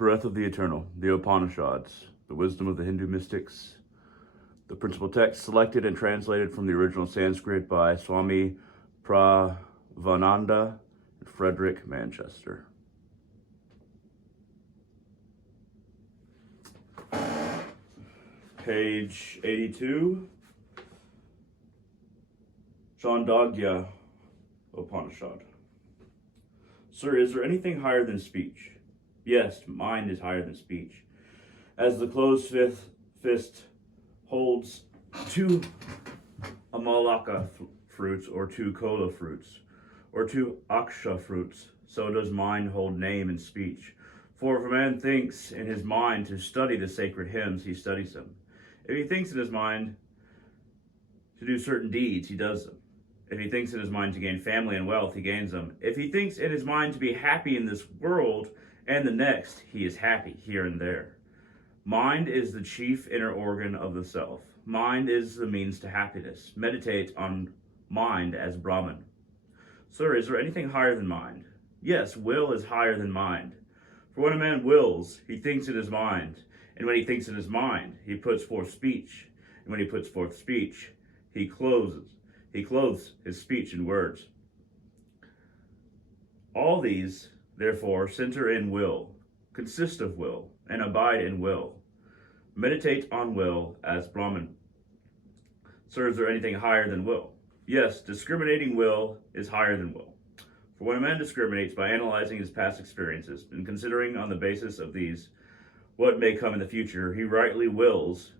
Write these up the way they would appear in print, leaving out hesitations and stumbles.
Breath of the Eternal, the Upanishads, the wisdom of the Hindu mystics, the principal text selected and translated from the original Sanskrit by Swami Pravananda and Frederick Manchester. Page 82, Chandogya Upanishad. Sir, is there anything higher than speech? Yes, mind is higher than speech. As the closed fist holds two amalaka fruits, or two kola fruits, or two aksha fruits, so does mind hold name and speech. For if a man thinks in his mind to study the sacred hymns, he studies them. If he thinks in his mind to do certain deeds, he does them. If he thinks in his mind to gain family and wealth, he gains them. If he thinks in his mind to be happy in this world and the next, he is happy here and there. Mind is the chief inner organ of the self. Mind is the means to happiness. Meditate on mind as Brahman. Sir, is there anything higher than mind? Yes, will is higher than mind. For when a man wills, he thinks in his mind. And when he thinks in his mind, he puts forth speech. And when he puts forth speech, he clothes his speech in words. All these, therefore, center in will, consist of will, and abide in will. Meditate on will as Brahman. Sir, is there anything higher than will? Yes, discriminating will is higher than will. For when a man discriminates by analyzing his past experiences and considering on the basis of these what may come in the future, he rightly wills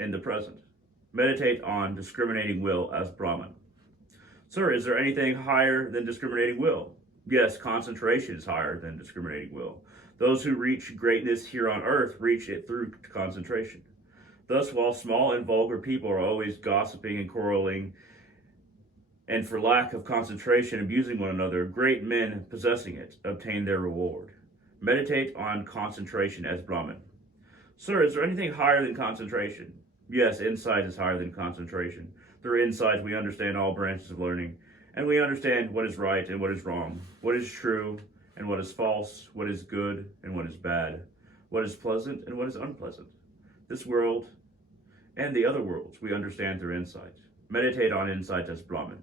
in the present. Meditate on discriminating will as Brahman. Sir, is there anything higher than discriminating will? Yes, concentration is higher than discriminating will. Those who reach greatness here on earth reach it through concentration. Thus, while small and vulgar people are always gossiping and quarreling, and for lack of concentration abusing one another, great men possessing it obtain their reward. Meditate on concentration as Brahman. Sir, is there anything higher than concentration? Yes, insight is higher than concentration. Through insight, we understand all branches of learning, and we understand what is right and what is wrong, what is true and what is false, what is good and what is bad, what is pleasant and what is unpleasant. This world and the other worlds we understand through insight. Meditate on insight as Brahman.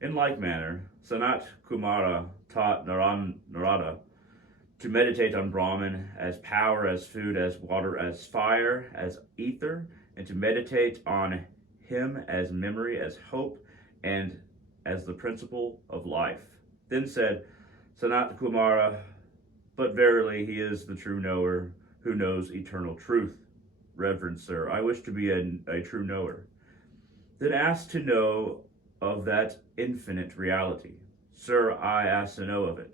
In like manner, Sanat Kumara taught Narada to meditate on Brahman as power, as food, as water, as fire, as ether, and to meditate on him as memory, as hope, and as the principle of life. Then said Sanat Kumara, but verily he is the true knower who knows eternal truth. Reverend sir, I wish to be a true knower. Then asked to know of that infinite reality. Sir, I ask to know of it.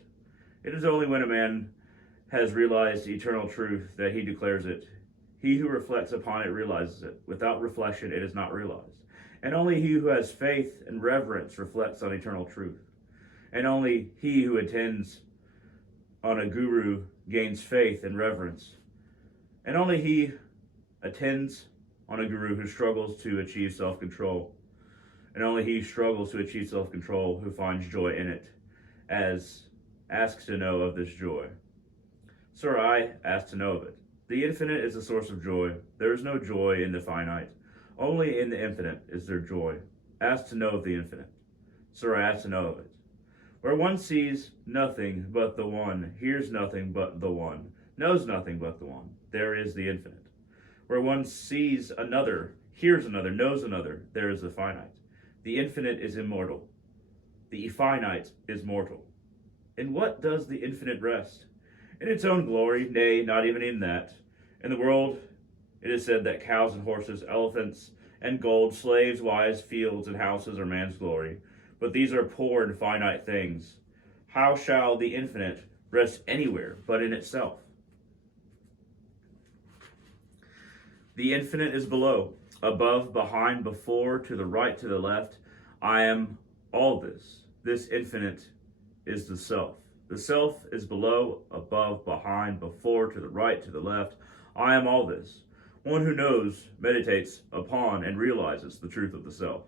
It is only when a man has realized eternal truth that he declares it. He who reflects upon it realizes it. Without reflection, it is not realized. And only he who has faith and reverence reflects on eternal truth. And only he who attends on a guru gains faith and reverence. And only he attends on a guru who struggles to achieve self-control. And only he struggles to achieve self-control who finds joy in it, as asks to know of this joy. Sir, I ask to know of it. The infinite is the source of joy. There is no joy in the finite. Only in the infinite is there joy. Ask to know of the infinite. Sir, I ask to know of it. Where one sees nothing but the one, hears nothing but the one, knows nothing but the one, there is the infinite. Where one sees another, hears another, knows another, there is the finite. The infinite is immortal. The finite is mortal. In what does the infinite rest? In its own glory, nay, not even in that. In the world, it is said that cows and horses, elephants and gold, slaves, wives, fields, and houses are man's glory. But these are poor and finite things. How shall the infinite rest anywhere but in itself? The infinite is below, above, behind, before, to the right, to the left. I am all this. This infinite is the self. The self is below, above, behind, before, to the right, to the left. I am all this. One who knows, meditates upon, and realizes the truth of the self.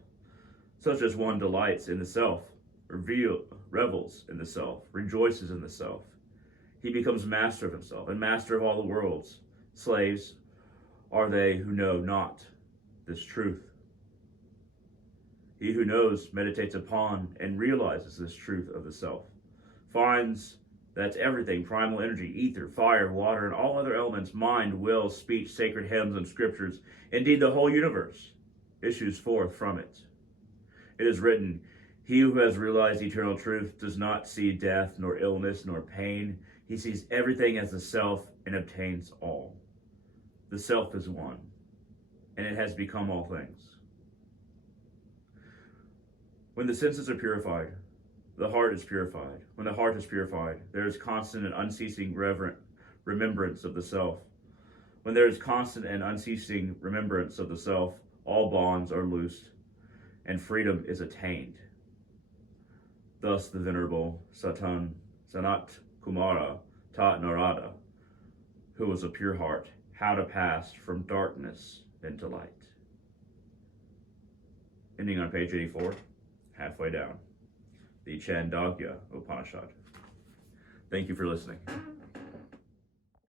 Such as one delights in the self, revels in the self, rejoices in the self. he becomes master of himself and master of all the worlds. Slaves are they who know not this truth. He who knows meditates upon and realizes this truth of the self, finds that everything, primal energy, ether, fire, water, and all other elements, mind, will, speech, sacred hymns, and scriptures, indeed the whole universe, issues forth from it. It is written, he who has realized eternal truth does not see death, nor illness, nor pain. He sees everything as the self and obtains all. The self is one, and it has become all things. When the senses are purified, the heart is purified. When the heart is purified, there is constant and unceasing reverent remembrance of the self. When there is constant and unceasing remembrance of the self, all bonds are loosed, and freedom is attained. Thus the Venerable Sanat Kumara taught Narada, who was a pure heart, how to pass from darkness into light. Ending on page 84, halfway down, the Chandogya Upanishad. Thank you for listening.